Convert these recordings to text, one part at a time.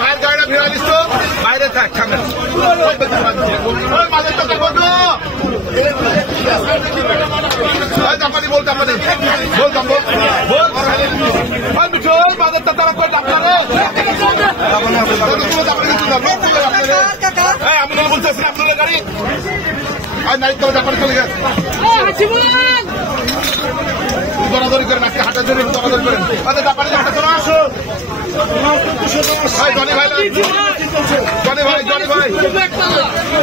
ভাইয়ের গাড়িটা ফিরা দিস তো বাইরে থাক সামনে জাপানি বল জাপানি বলতাম বাজারটা তারা করে ডাক্তারে আমি বলতেছি আপনার গাড়ি আর নাইট তো জাপানি চলে গেছে দরাদরি করেন আজকে হাঁটার জন্য দরাদরি করেন আচ্ছা জাপানি হাঁটা চলে আসো জনি ভাই জনি ভাই জনি ভাই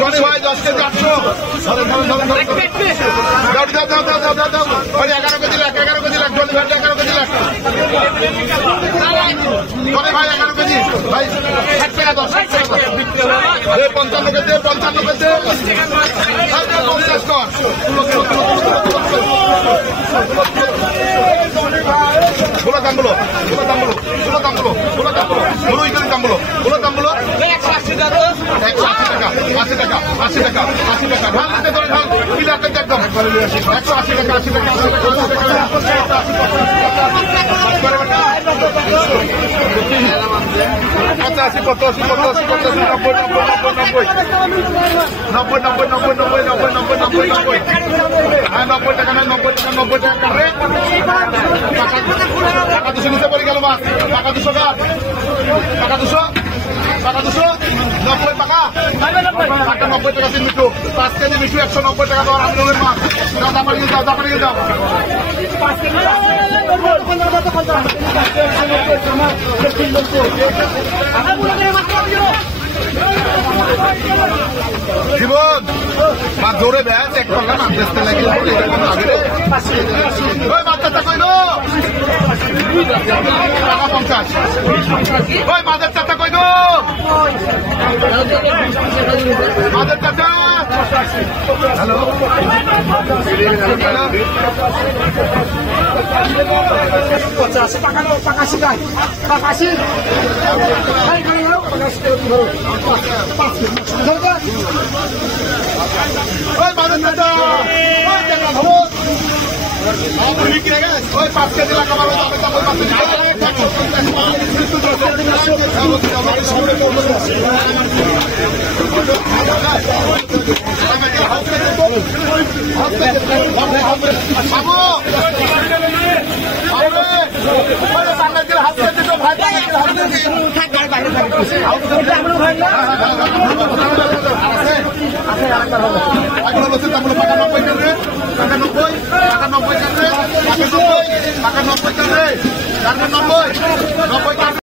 জনি ভাই 10 কেজি 800 দাও 11 KG lakh 11 KG lakh Johnny ভাই 11 কেজি লাখ জনি ভাই 11 কেজি ভাই 60 টাকা 10 টাকা 55 কেজি 55 কেজি 50 কর बोलो दाम बोलो बोलो दाम बोलो बोलो दाम बोलो बोलो दाम बोलो बोलो इधर दाम बोलो बोलो दाम बोलो 180 টাকা 80 টাকা 80 টাকা 80 টাকা ঢাল দিতে ধরে ঢাল কি লাগবে একদম 180 টাকা 80 টাকা 80 টাকা 85 কত 80 কত 80 কত 90 হ্যাঁ 90 টাকা না 90 টাকা রে টাকা 200 নিতে পড়ে গেল মাছ টাকা 200 টাকা 200 টাকা 200 90 টাকা 90 টাকা 3 মিটু 5 কেজি মিটু 190 টাকা দেওয়ার আন্দোলনের মাছ জাপানি যাও জীবন মাছ ধরে ব্যাস এক টাকা মাছ দেখতে লাগে মাছটা কইল টাকা 50 ওই মাছের চাটা কইল মাছের চাটা হ্যালো ওই 5 কেজি লাগা ভালো টাকা 90